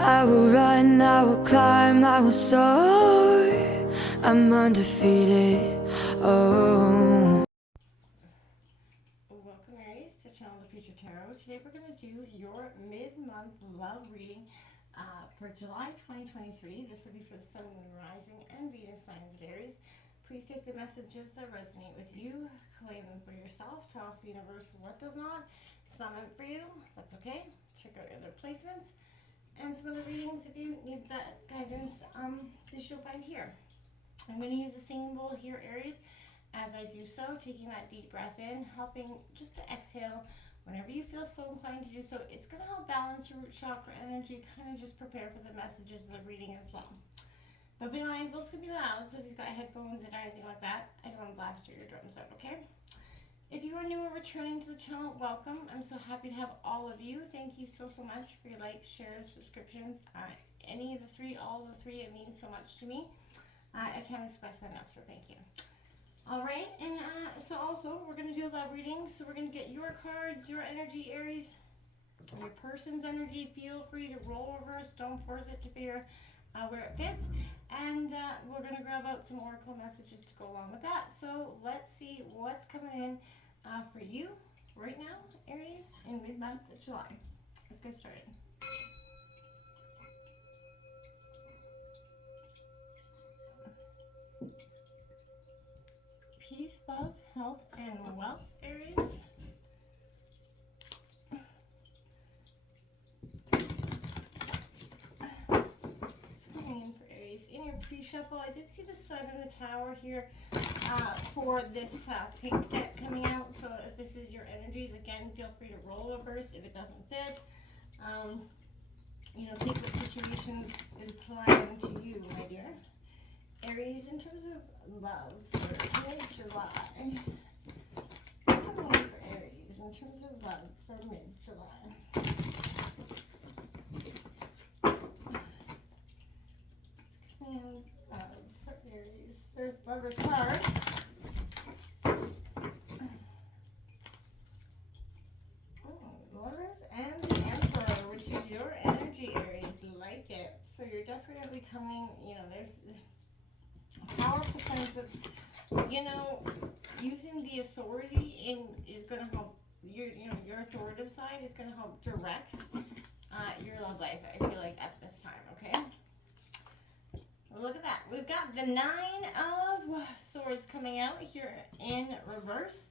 I will run, I will climb, I will soar. I'm undefeated. Oh. Welcome, Aries, to Channel the Future Tarot. Today we're going to do your mid-month love reading for July 2023. This will be for the Sun, Moon, Rising, and Venus signs of Aries. Please take the messages that resonate with you, claim them for yourself. Tell us the universe what does not. It's not meant for you. That's okay. Check out other placements and some other readings if you need that guidance. This you'll find here. I'm going to use a singing bowl here, Aries. As I do so, taking that deep breath in, helping just to exhale whenever you feel so inclined to do so. It's going to help balance your root chakra energy, kind of just prepare for the messages of the reading as well. But be mindful, it's going to be loud, so if you've got headphones and anything like that, I don't want to blast your eardrums out, okay? If you are new or returning to the channel, welcome. I'm so happy to have all of you. Thank you so much for your likes, shares, subscriptions. Any of the three, all of the three, it means so much to me. I can't express that enough, so thank you. All right, and so also we're going to do a love reading. So we're going to get your cards, your energy, Aries, your person's energy. Feel free to roll reverse. Don't force it to appear where it fits. And we're going to grab out some oracle messages to go along with that. So let's see what's coming in for you right now, Aries, in mid-month of July. Let's get started. Peace, love, health, and wealth, Aries. For Aries, in your pre-shuffle, I did see the Sun in the Tower here for this pink deck coming out. So if this is your energies, again, feel free to roll reverse if it doesn't fit. Take what situation is applying to you, my dear. Aries, in terms of love for mid-July, what's coming in for Aries in terms of love for mid-July? And for Aries, there's Lover's card. Lovers and the Emperor, which is your energy, Aries. Like it. So you're definitely coming, there's a powerful sense of, using the authority is going to help your authoritative side is going to help direct your love life, I feel like, at this time, okay? Look at that. We've got the Nine of Swords coming out here in reverse.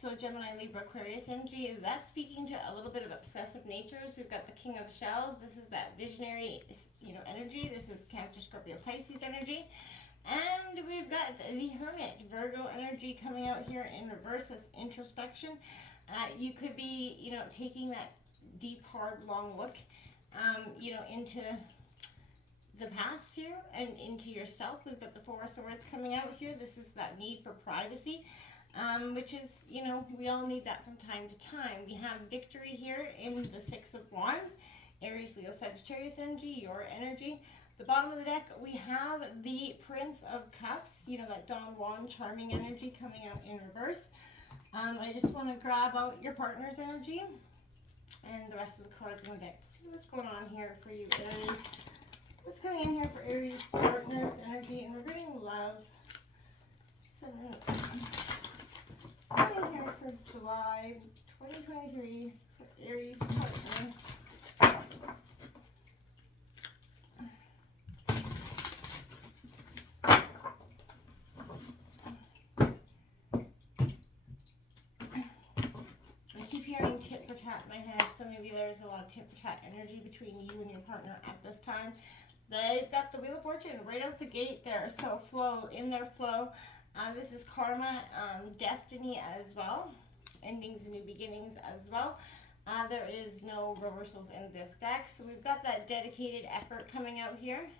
So Gemini, Libra, Aquarius energy, that's speaking to a little bit of obsessive natures. We've got the King of Shells. This is that visionary, energy. This is Cancer, Scorpio, Pisces energy. And we've got the Hermit, Virgo energy coming out here in reverse as introspection. You could be, taking that deep, hard, long look, into the past here and into yourself. We've got the Four of Swords coming out here. This is that need for privacy, which is, we all need that from time to time. We have victory here in the Six of Wands, Aries, Leo, Sagittarius energy, your energy. The bottom of the deck, we have the Prince of Cups, that Don Juan charming energy coming out in reverse. I just want to grab out your partner's energy and the rest of the cards on the deck to see what's going on here for you, Aries. What's coming in here for Aries partners energy, and we're getting love. So it's coming in here for July 2023 for Aries partner. I keep hearing tit for tat in my head, so maybe there's a lot of tit for tat energy between you and your partner at this time. They've got the Wheel of Fortune right out the gate there, so flow, in their flow. This is karma, destiny as well, endings and new beginnings as well. There is no reversals in this deck, so we've got that dedicated effort coming out here.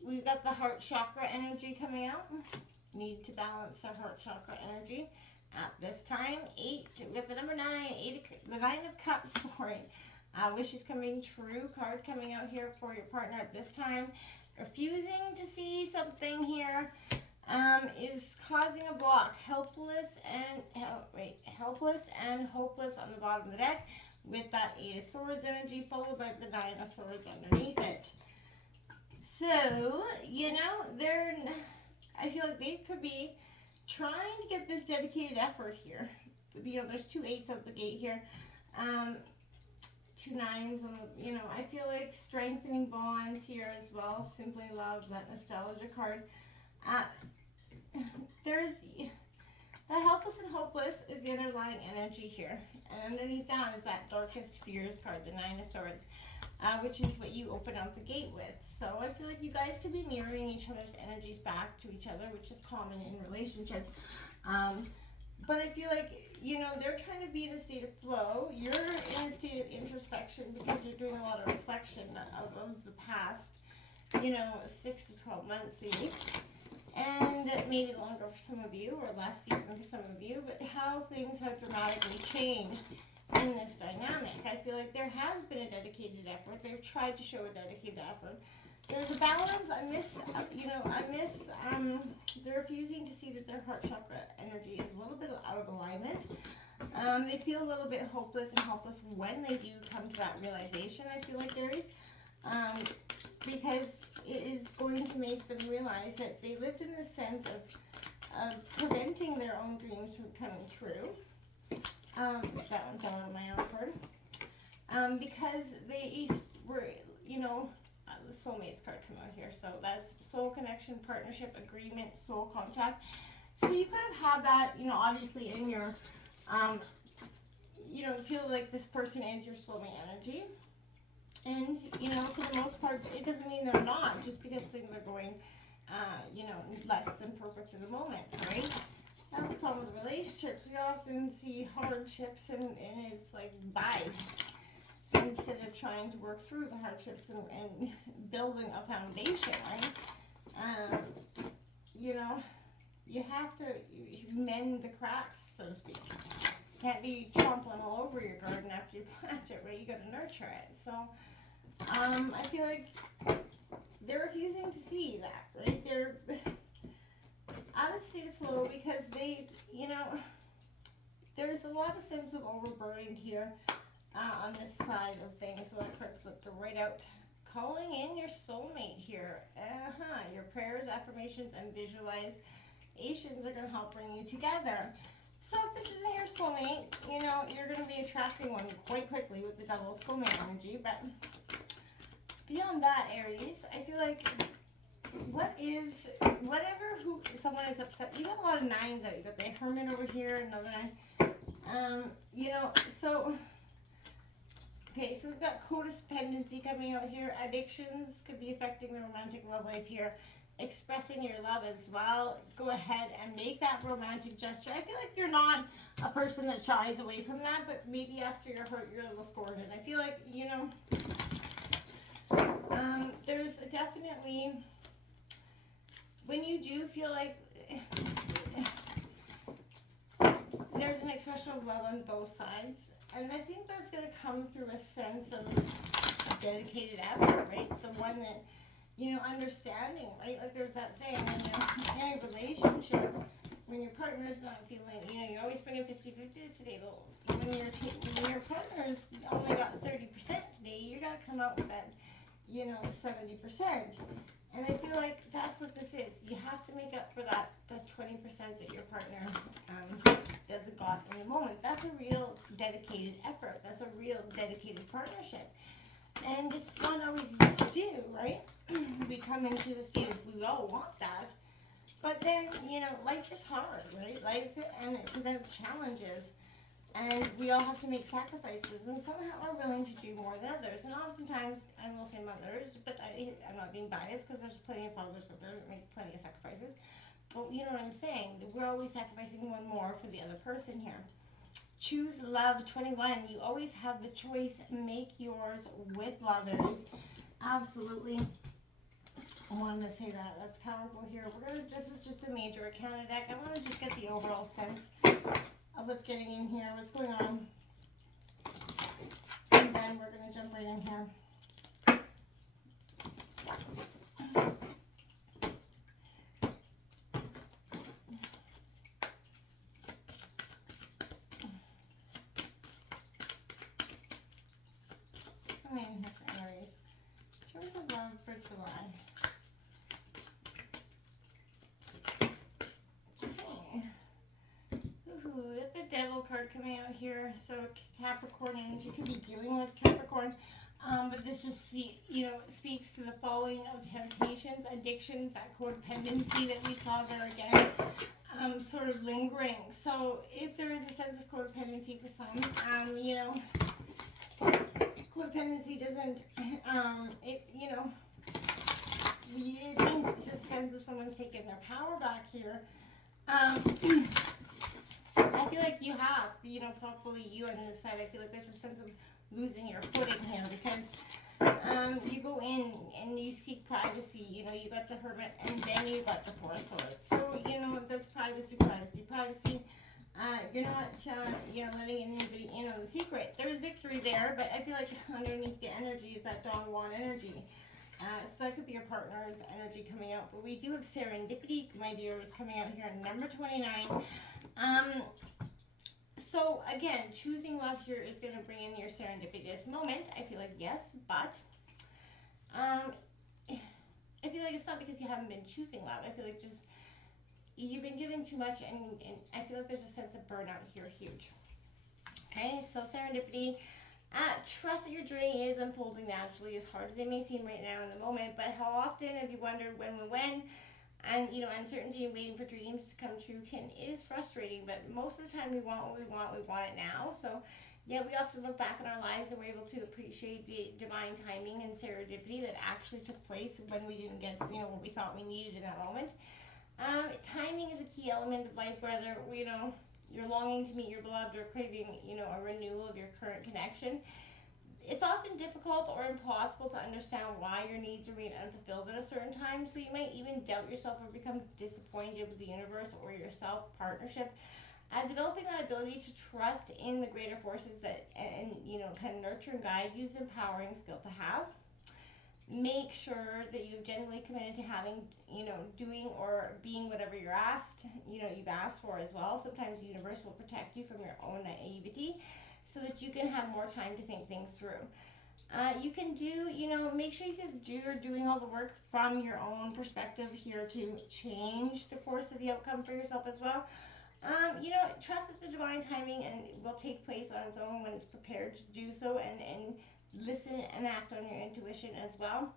We've got the heart chakra energy coming out. Need to balance the heart chakra energy at this time. With the number 9, the 9 of Cups, sorry. Wishes coming true card coming out here for your partner at this time. Refusing to see something here is causing a block. Helpless and helpless and hopeless on the bottom of the deck with that 8 of Swords energy followed by the 9 of Swords underneath it. So, you know, I feel like they could be trying to get this dedicated effort here. You know, there's 2 8s out the gate here. 2 9s on the, you know, I feel like strengthening bonds here as well. Simply love that nostalgia card. There's the helpless and hopeless is the underlying energy here. And underneath that is that darkest fears card, the 9 of Swords, which is what you open up the gate with. So I feel like you guys could be mirroring each other's energies back to each other, which is common in relationships. But I feel like, you know, they're trying to be in a state of flow. You're in a state of introspection because you're doing a lot of reflection of the past, you know, 6 to 12 months maybe. And maybe longer for some of you, or less even for some of you, but how things have dramatically changed in this dynamic. I feel like there has been a dedicated effort. They've tried to show a dedicated effort. There's a balance. They're refusing to see that their heart chakra energy is a little bit out of alignment. They feel a little bit hopeless and helpless when they do come to that realization, I feel like, Aries. Because it is going to make them realize that they lived in this sense of preventing their own dreams from coming true. That one fell out of my own card. Because they were, you know, the soulmates card come out here. So that's soul connection, partnership, agreement, soul contract. So you could have had that, you know, obviously in your, you know, feel like this person is your soulmate energy. And, you know, for the most part, it doesn't mean they're not, just because things are going, you know, less than perfect in the moment, right? That's the problem with relationships. We often see hardships and it's like, bye. Instead of trying to work through the hardships and building a foundation, right? You know, you have to mend the cracks, so to speak. Can't be trampling all over your garden after you plant it, right? You got to nurture it. So, I feel like they're refusing to see that, right? They're out of state of flow because they, you know, there's a lot of sense of overburdened here on this side of things. So I flipped right out. Calling in your soulmate here. Your prayers, affirmations, and visualizations are going to help bring you together. So if this isn't your soulmate, you know, you're going to be attracting one quite quickly with the double soulmate energy. But beyond that, Aries, I feel like someone is upset. You got a lot of 9s out. You got the Hermit over here, another 9. You know, so, okay, so we've got codependency coming out here. Addictions could be affecting the romantic love life here. Expressing your love as well. Go ahead and make that romantic gesture. I feel like you're not a person that shies away from that, but maybe after you're hurt, you're a little scored. And I feel like, you know, there's definitely, when you do feel like there's an expression of love on both sides, and I think that's going to come through a sense of dedicated effort, right? The one that, you know, understanding, right? Like there's that saying, when you're in a relationship, when your partner's not feeling, you know, you always bring a 50-50 to the table. When your partner's only got 30% today, you got to come out with that, you know, 70%. And I feel like that's what this is. You have to make up for that 20% that your partner doesn't got in the moment. That's a real dedicated effort. That's a real dedicated partnership. And it's not always easy to do, right? We come into a state of, we all want that. But then, you know, life is hard, right? Life, and it presents challenges. And we all have to make sacrifices. And some are willing to do more than others. And oftentimes, I will say mothers, but I'm not being biased because there's plenty of fathers out there that make plenty of sacrifices. But you know what I'm saying? We're always sacrificing one more for the other person here. Choose love 21. You always have the choice. Make yours with love. Absolutely. I wanted to say that. That's powerful here. This is just a major arcana deck. I want to just get the overall sense of what's getting in here, what's going on. And then we're going to jump right in here. Devil card coming out here. So Capricorn energy could be dealing with Capricorn. But this just speaks to the falling of temptations, addictions, that codependency that we saw there again, sort of lingering. So if there is a sense of codependency for some, codependency doesn't, it means it's a sense of someone's taking their power back here. I feel like you have, probably you on this side, I feel like there's a sense of losing your footing here because you go in and you seek privacy. You got the Hermit and then you got the Four of Swords. So, that's privacy. You're not, letting anybody in on the secret. There's victory there, but I feel like underneath the energy is that Don Juan energy. So that could be your partner's energy coming out. But we do have serendipity, my viewers, coming out here at number 29. So again, choosing love here is going to bring in your serendipitous moment. I feel like yes, but I feel like it's not because you haven't been choosing love. I feel like just you've been giving too much, and I feel like there's a sense of burnout here, huge. Okay, so serendipity. Trust that your journey is unfolding naturally, as hard as it may seem right now in the moment. But how often have you wondered when? And uncertainty and waiting for dreams to come true it is frustrating, but most of the time we want what we want it now. So yeah, we often look back in our lives and we're able to appreciate the divine timing and serendipity that actually took place when we didn't get what we thought we needed in that moment. Timing is a key element of life, whether you're longing to meet your beloved or craving a renewal of your current connection. It's often difficult or impossible to understand why your needs remain unfulfilled at a certain time, so you might even doubt yourself or become disappointed with the universe or yourself partnership. Developing that ability to trust in the greater forces that and kind of nurture and guide you is an empowering skill to have. Make sure that you've genuinely committed to having, doing or being whatever you've asked for as well. Sometimes the universe will protect you from your own naivety so that you can have more time to think things through. You can make sure you're doing all the work from your own perspective here to change the course of the outcome for yourself as well. Trust that the divine timing will take place on its own when it's prepared to do so, and listen and act on your intuition as well.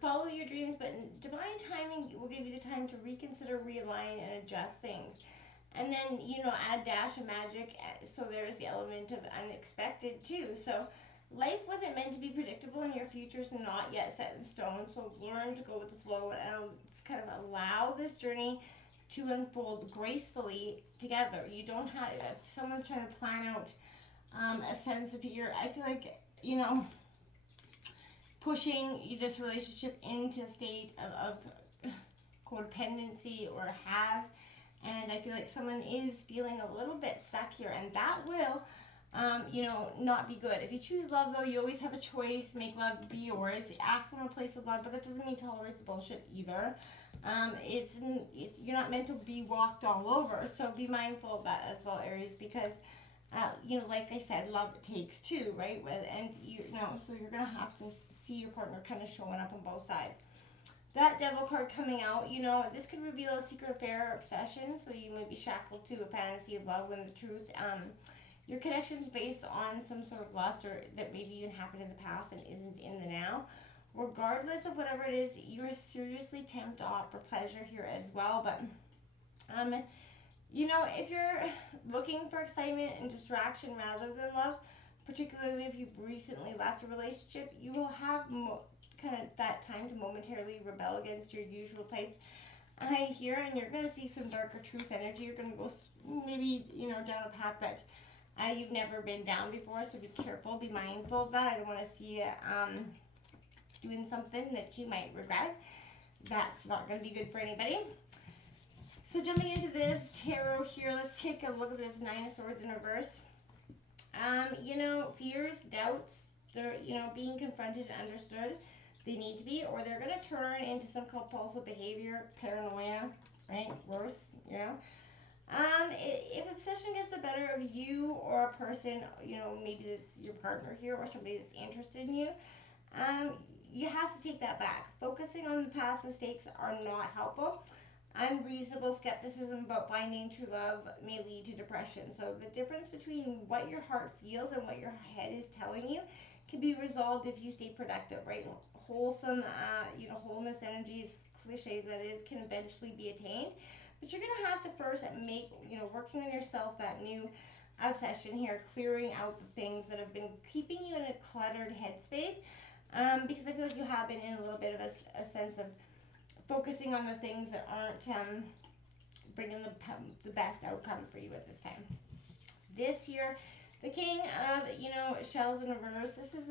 Follow your dreams, but divine timing will give you the time to reconsider, realign, and adjust things. And then, add a dash of magic, so there's the element of unexpected too. So life wasn't meant to be predictable and your future's not yet set in stone. So learn to go with the flow and kind of allow this journey to unfold gracefully together. You don't have, if someone's trying to plan out a sense of I feel like, pushing this relationship into a state of codependency or and I feel like someone is feeling a little bit stuck here, and that will not be good. If you choose love, though, you always have a choice. Make love be yours. Act from a place of love, but that doesn't mean tolerate the bullshit either. You're not meant to be walked all over, so be mindful of that as well, Aries, because like I said, love takes two, right? And so you're gonna have to see your partner kind of showing up on both sides. That Devil card coming out, this could reveal a secret affair or obsession, so you may be shackled to a fantasy of love when the truth, your connection is based on some sort of lust or that maybe even happened in the past and isn't in the now. Regardless of whatever it is, you're seriously tempted off for pleasure here as well, but if you're looking for excitement and distraction rather than love, particularly if you've recently left a relationship, you will have kind of that time to momentarily rebel against your usual type here, and you're going to see some darker truth energy. You're going to go maybe, down a path that you've never been down before, so be careful, be mindful of that. I don't want to see you doing something that you might regret. That's not going to be good for anybody. So jumping into this tarot here, let's take a look at this Nine of Swords in reverse. Fears, doubts, they're, being confronted and understood. They need to be, or they're going to turn into some compulsive behavior, paranoia, right? Worse, If obsession gets the better of you or a person, maybe it's your partner here or somebody that's interested in you, you have to take that back. Focusing on the past mistakes are not helpful. unreasonable skepticism about finding true love may lead to depression. So the difference between what your heart feels and what your head is telling you can be resolved if you stay productive, right? Wholesome, wholeness energies, cliches that is, can eventually be attained. But you're gonna have to first make, working on yourself, that new obsession here, clearing out the things that have been keeping you in a cluttered headspace. Because I feel like you have been in a little bit of a sense of focusing on the things that aren't bringing the best outcome for you at this time. This here, the King of, shells in reverse. This is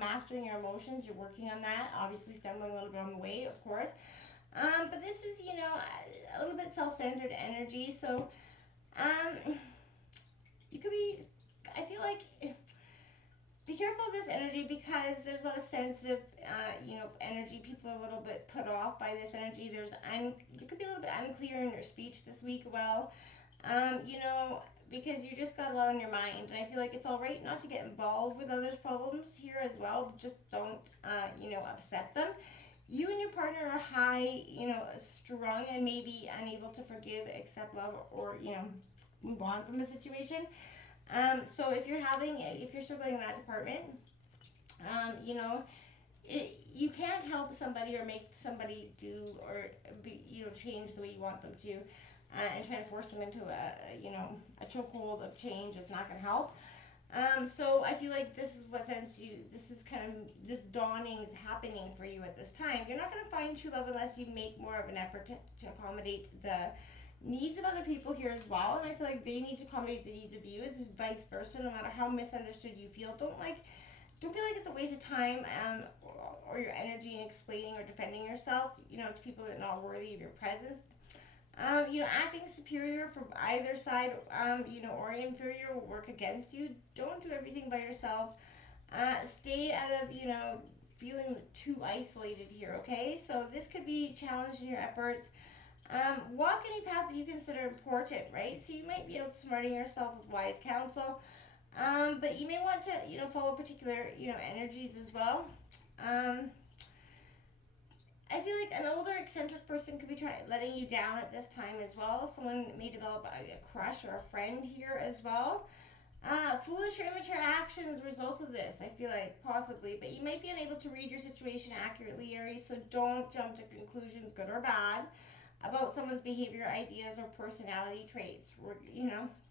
mastering your emotions. You're working on that. Obviously, stumbling a little bit on the way, of course. But this is, a little bit self-centered energy. So, you could be, I feel like, be careful of this energy because there's a lot of sensitive, energy. People are a little bit put off by this energy. You could be a little bit unclear in your speech this week. Well, because you just got a lot on your mind, and I feel like it's all right not to get involved with others' problems here as well. Just don't, upset them. You and your partner are high, strung, and maybe unable to forgive, accept love, or move on from the situation. So if you're struggling in that department, you can't help somebody or make somebody do or change the way you want them to, and try to force them into a chokehold of change is not going to help. So I feel like this is what sense you. This is kind of this dawning is happening for you at this time. You're not going to find true love unless you make more of an effort to accommodate the needs of other people here as well, and I feel like they need to accommodate the needs of you. It's vice versa. No matter how misunderstood you feel, don't feel like it's a waste of time or your energy in explaining or defending yourself, to people that are not worthy of your presence. Acting superior from either side, or inferior will work against you. Don't do everything by yourself. Stay out of, feeling too isolated here, okay? So this could be challenging your efforts. Walk any path that you consider important, right? So you might be outsmarting yourself with wise counsel, but you may want to, follow particular, energies as well. I feel like an older eccentric person could be letting you down at this time as well. Someone may develop a crush or a friend here as well. Foolish or immature actions result of this, I feel like, possibly, but you might be unable to read your situation accurately, Aries, so don't jump to conclusions, good or bad, about someone's behavior, ideas, or personality traits.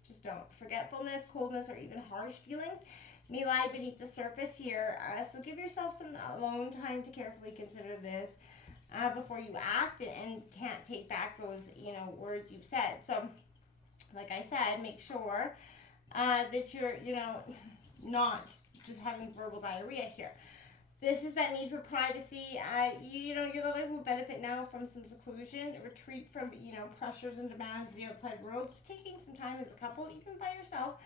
Just don't. Forgetfulness, coldness, or even harsh feelings may lie beneath the surface here. So give yourself some alone time to carefully consider this before you act and can't take back those, words you've said. So, like I said, make sure that you're, not just having verbal diarrhea here. This is that need for privacy. Your love life will benefit now from some seclusion, retreat from, pressures and demands of the outside world. Just taking some time as a couple, even by yourself,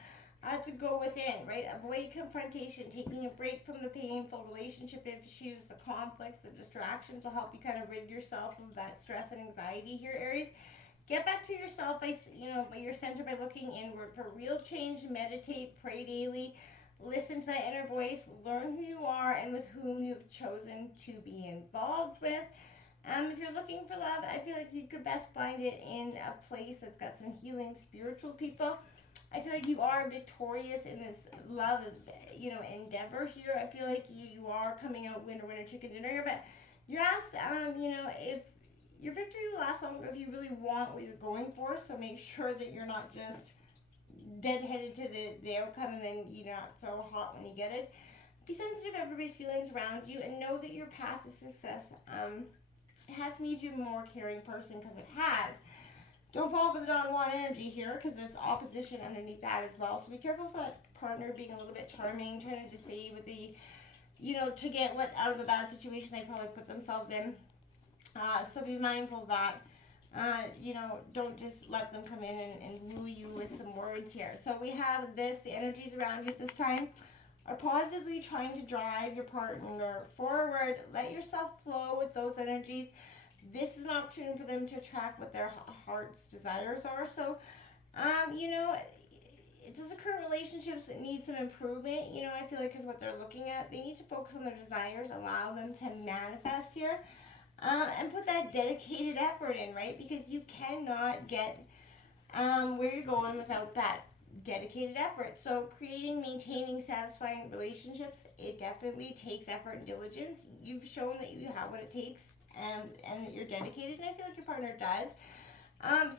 to go within, right? Avoid confrontation, taking a break from the painful relationship issues, the conflicts, the distractions will help you kind of rid yourself of that stress and anxiety here, Aries. Get back to yourself by your center by looking inward for real change. Meditate, pray daily. Listen to that inner voice, learn who you are and with whom you've chosen to be involved with. If you're looking for love, I feel like you could best find it in a place that's got some healing spiritual people. I feel like you are victorious in this love, endeavor here. I feel like you are coming out winner, chicken dinner here, but you're asked, if your victory will last longer if you really want what you're going for, so make sure that you're not just deadheaded to the outcome and then you're not so hot when you get it. Be sensitive to everybody's feelings around you and know that your path to success has made you a more caring person, because it has. Don't fall for the Don Juan energy here, because there's opposition underneath that as well. So be careful for that partner being a little bit charming, trying to just say with the, to get what out of the bad situation they probably put themselves in. So be mindful of that. Don't just let them come in and woo you with some words here. So we have the energies around you at this time are positively trying to drive your partner forward. Let yourself flow with those energies. This is an opportunity for them to attract what their heart's desires are. So, it does current relationships that need some improvement, I feel like is what they're looking at. They need to focus on their desires, allow them to manifest here. and put that dedicated effort in, right? Because you cannot get where you're going without that dedicated effort. So creating, maintaining satisfying relationships, it definitely takes effort and diligence. You've shown that you have what it takes, and that you're dedicated, and I feel like your partner does.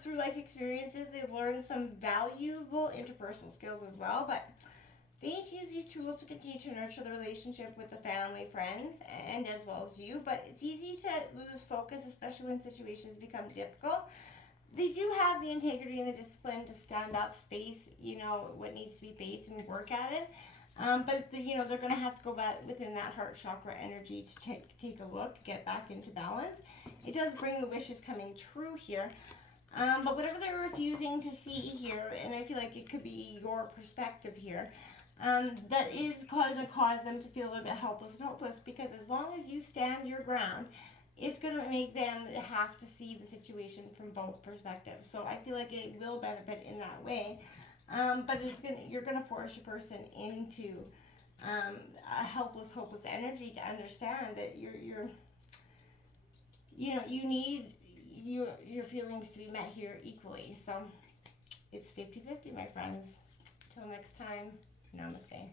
Through life experiences, they've learned some valuable interpersonal skills as well, but they need to use these tools to continue to nurture the relationship with the family, friends, and as well as you. But it's easy to lose focus, especially when situations become difficult. They do have the integrity and the discipline to stand up, space, what needs to be faced and work at it. But they're going to have to go back within that heart chakra energy to take a look, get back into balance. It does bring the wishes coming true here. But whatever they're refusing to see here, and I feel like it could be your perspective here, that is going to cause them to feel a little bit helpless and hopeless, because as long as you stand your ground, it's going to make them have to see the situation from both perspectives. So I feel like it will benefit in that way. But you're going to force your person into a helpless, hopeless energy to understand that you need your feelings to be met here equally. So it's 50-50, my friends. Till next time, namaste.